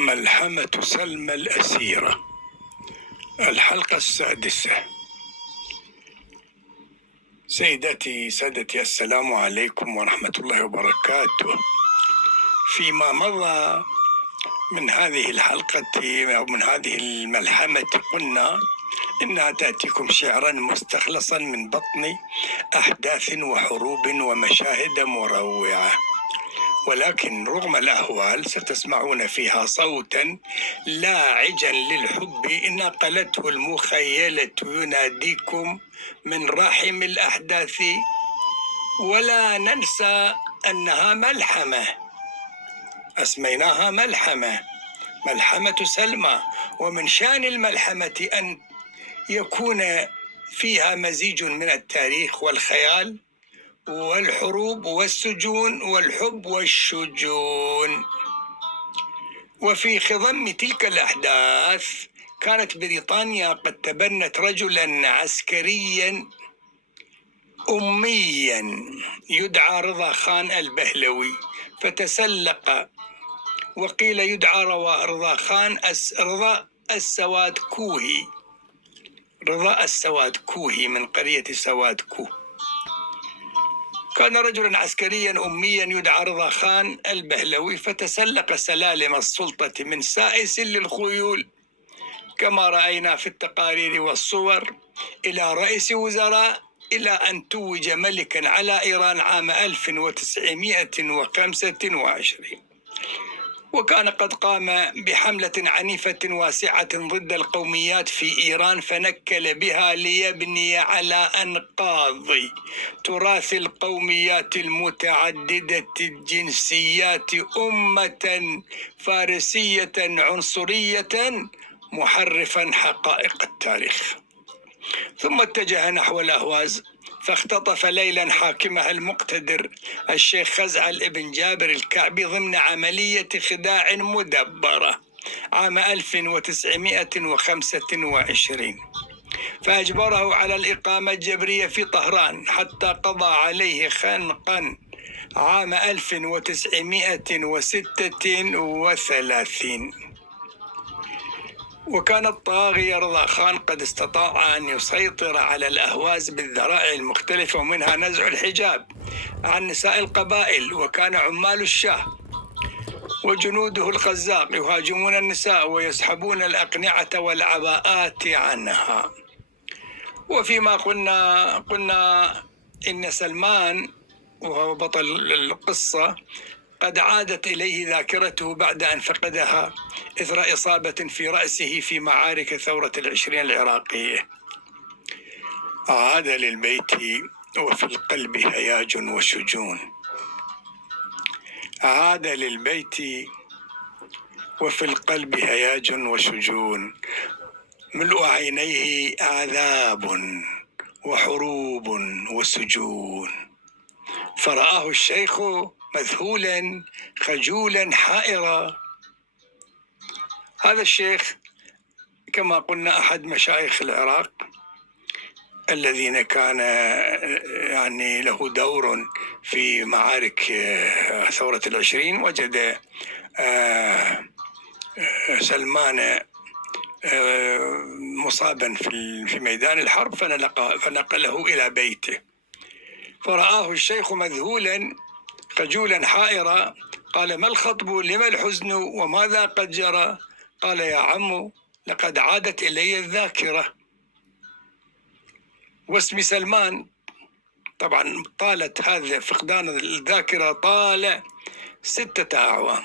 ملحمة سلمى الأسيرة، الحلقة السادسة. سيداتي سادتي، السلام عليكم ورحمة الله وبركاته. فيما مضى من هذه الحلقة أو من هذه الملحمة قلنا إنها تأتيكم شعرا مستخلصا من بطن أحداث وحروب ومشاهد مروعة، ولكن رغم الأهوال ستسمعون فيها صوتا لاعجا للحب نقلته المخيلة يناديكم من رحم الأحداث. ولا ننسى أنها ملحمة، أسميناها ملحمة سلمى، ومن شأن الملحمة أن يكون فيها مزيج من التاريخ والخيال والحروب والسجون والحب والشجون. وفي خضم تلك الأحداث كانت بريطانيا قد تبنت رجلا عسكريا أميا يدعى رضا خان البهلوي، فتسلق، وقيل يدعى رضا خان رضا السواد كوهي من قرية سواد كوه. كان رجلا عسكريا أميا يدعى رضا خان البهلوي، فتسلق سلالم السلطة من سائس للخيول كما رأينا في التقارير والصور إلى رئيس وزراء، إلى أن توج ملكا على إيران عام 1925. وكان قد قام بحملة عنيفة واسعة ضد القوميات في إيران، فنكل بها ليبني على أنقاض تراث القوميات المتعددة الجنسيات أمة فارسية عنصرية محرفا حقائق التاريخ. ثم اتجه نحو الأهواز، فاختطف ليلا حاكمها المقتدر الشيخ خزعل ابن جابر الكعبي ضمن عملية خداع مدبرة عام 1925، فأجبره على الإقامة الجبرية في طهران حتى قضى عليه خنقا عام 1936. وكان الطاغية رضا خان قد استطاع أن يسيطر على الأهواز بالذرائع المختلفة، ومنها نزع الحجاب عن نساء القبائل، وكان عمال الشاه وجنوده الخزاق يهاجمون النساء ويسحبون الأقنعة والعباءات عنها. وفيما قلنا إن سلمان وهو بطل القصة قد عادت إليه ذاكرته بعد أن فقدها إثر إصابة في رأسه في معارك ثورة 20 العراقية. عاد للبيت وفي القلب هياج وشجون، عاد للبيت وفي القلب هياج وشجون، ملء عينيه عذاب وحروب وسجون. فرآه الشيخ مذهولا خجولا حائرا. هذا الشيخ كما قلنا أحد مشايخ العراق الذين كان له دور في معارك ثورة 20. وجد سلمان مصابا في ميدان الحرب فنقله إلى بيته. فرآه الشيخ مذهولا خجولا حائرا، قال: ما الخطب؟ لما الحزن؟ وماذا قد جرى؟ قال: يا عم، لقد عادت إلي الذاكرة، واسمي سلمان. طبعا طالت هذا فقدان الذاكرة طال 6 أعوام.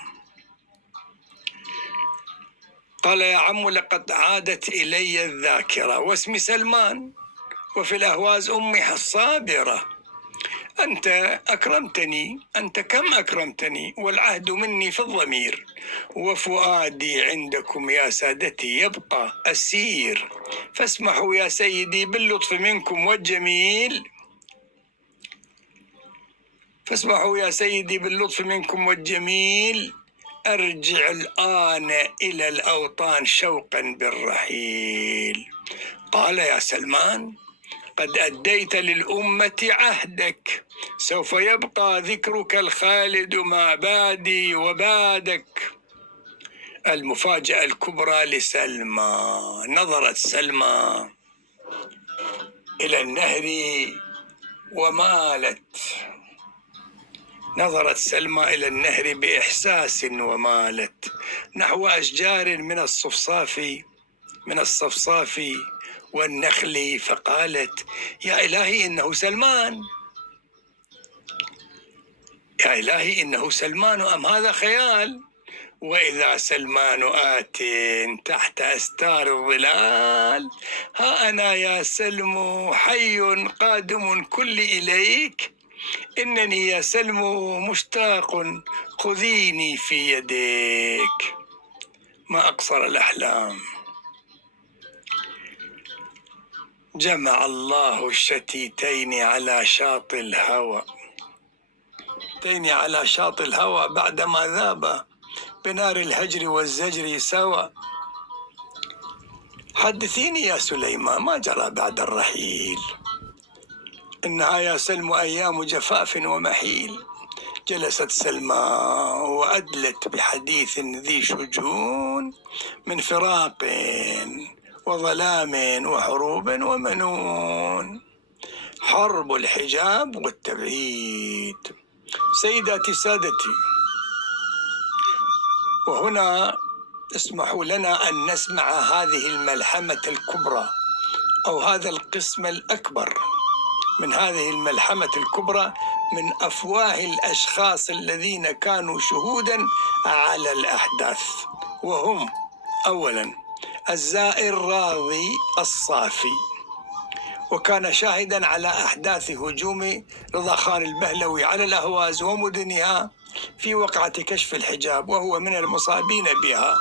قال: يا عم، لقد عادت إلي الذاكرة واسمي سلمان، وفي الأهواز أمي الصابرة. أنت أكرمتني، أنت كم أكرمتني، والعهد مني في الضمير، وفؤادي عندكم يا سادتي يبقى أسير، فاسمحوا يا سيدي باللطف منكم والجميل، فاسمحوا يا سيدي باللطف منكم والجميل، أرجع الآن إلى الأوطان شوقا بالرحيل. قال: يا سلمان، قد أديت للأمة عهدك، سوف يبقى ذكرك الخالد ما بادي وبادك. المفاجأة الكبرى لسلمى. نظرت سلمى إلى النهر ومالت. نظرت سلمى إلى النهر بإحساس ومالت نحو أشجار من الصفصاف والنخل، فقالت: يا إلهي إنه سلمان، يا إلهي إنه سلمان أم هذا خيال؟ وإذا سلمان آت تحت أستار الظلال. ها أنا يا سلم حي قادم كل إليك، إنني يا سلم مشتاق خذيني في يديك. ما أقصر الأحلام. جمع الله الشتيتين على شاطئ الهوى، على شاطئ الهوى بعدما ذاب بنار الهجر والزجر سوى. حدثيني يا سليمان ما جرى بعد الرحيل، إنها يا سلم أيام جفاف ومحيل. جلست سلمى وأدلت بحديث ذي شجون من فراق وظلام وحروب ومنون، حرب الحجاب والتبعيد. سيداتي سادتي، وهنا اسمحوا لنا أن نسمع هذه الملحمة الكبرى، أو هذا القسم الأكبر من هذه الملحمة الكبرى، من أفواه الأشخاص الذين كانوا شهودا على الأحداث، وهم: أولا الزائر راضي الصافي، وكان شاهدا على أحداث هجوم رضا خان البهلوي على الأهواز ومدنها في وقعة كشف الحجاب، وهو من المصابين بها.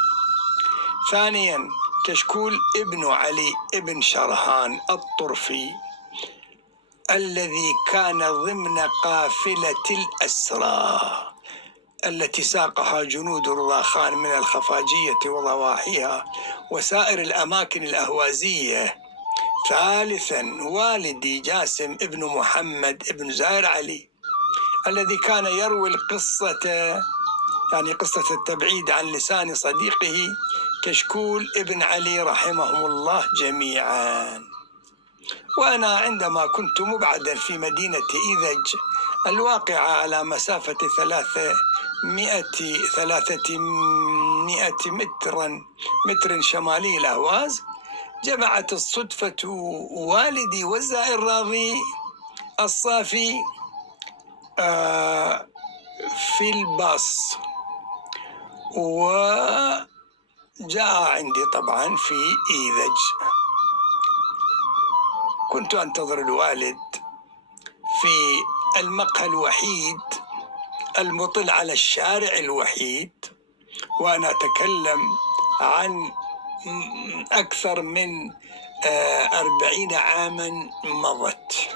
ثانيا كشكول ابن علي ابن شرهان الطرفي، الذي كان ضمن قافلة الأسرى التي ساقها جنود رضا خان من الخفاجية وضواحيها وسائر الأماكن الأهوازية. ثالثا والدي جاسم ابن محمد ابن زاهر علي، الذي كان يروي القصة، يعني قصة التبعيد، عن لسان صديقه كشكول ابن علي رحمهم الله جميعا. وأنا عندما كنت مبعدا في مدينة إيذج الواقعة على مسافة 300 متر شمالي الأهواز، جمعت الصدفة والدي والزائر راضي الصافي في الباص، وجاء عندي طبعا في إيذج. كنت أنتظر الوالد في المقهى الوحيد المطل على الشارع الوحيد، وأنا أتكلم عن أكثر من 40 عاما مضت.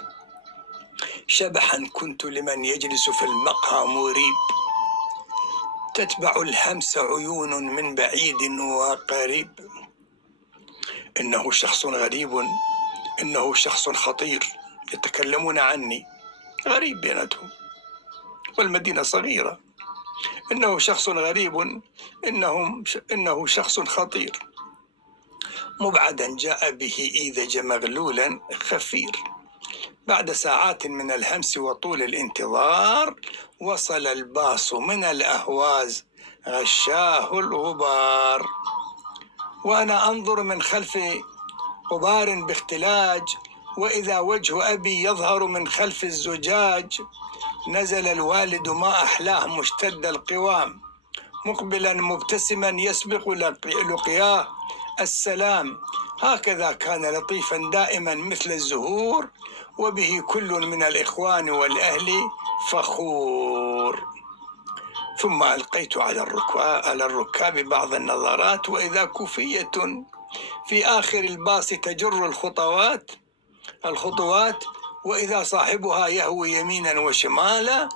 شبحا كنت لمن يجلس في المقهى مريب، تتبع الهمس عيون من بعيد وقريب. إنه شخص غريب، إنه شخص خطير، يتكلمون عني، غريب بيناتهم والمدينة صغيرة. إنه شخص غريب، إنه شخص خطير. مبعدا جاء به إيذج مغلولا خفير. بعد ساعات من الهمس وطول الانتظار وصل الباص من الأهواز غشاه الغبار، وأنا أنظر من خلف غبار باختلاج، وإذا وجه أبي يظهر من خلف الزجاج. نزل الوالد ما أحلاه مشتد القوام، مقبلا مبتسما يسبق لقياه السلام. هكذا كان لطيفا دائما مثل الزهور، وبه كل من الإخوان والأهل فخور. ثم ألقيت على الركاب بعض النظرات، وإذا كوفية في آخر الباص تجر الخطوات، وإذا صاحبها يهوي يمينا وشمالا.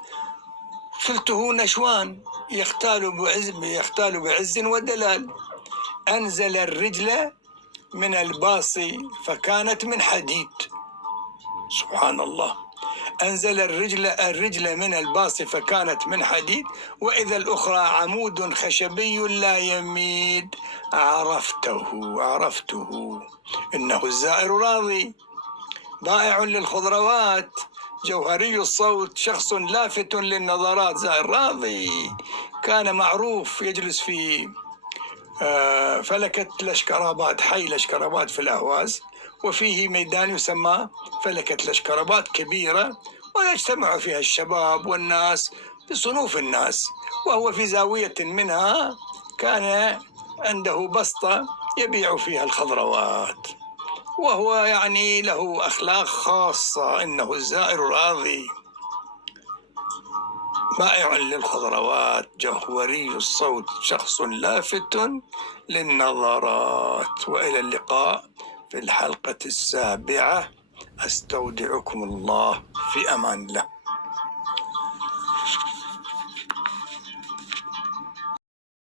خلته نشوان يختال بعز ودلال. أنزل الرجل من الباص فكانت من حديد. سبحان الله. أنزل الرجل من الباص فكانت من حديد، وإذا الأخرى عمود خشبي لا يميد. عرفته إنه الزائر راضي. ضائع للخضروات، جوهري الصوت، شخص لافت للنظرات. زائر راضي كان معروف يجلس في فلكة الأشكرابات، حي الأشكرابات في الأهواز، وفيه ميدان يسمى فلكة الأشكرابات كبيرة، ويجتمع فيها الشباب والناس بصنوف الناس. وهو في زاوية منها كان عنده بسطة يبيع فيها الخضروات، وهو يعني له أخلاق خاصة. إنه الزائر راضي، بائع للخضروات، جوهري الصوت، شخص لافت للنظرات. وإلى اللقاء في الحلقة 7. أستودعكم الله في أمان الله.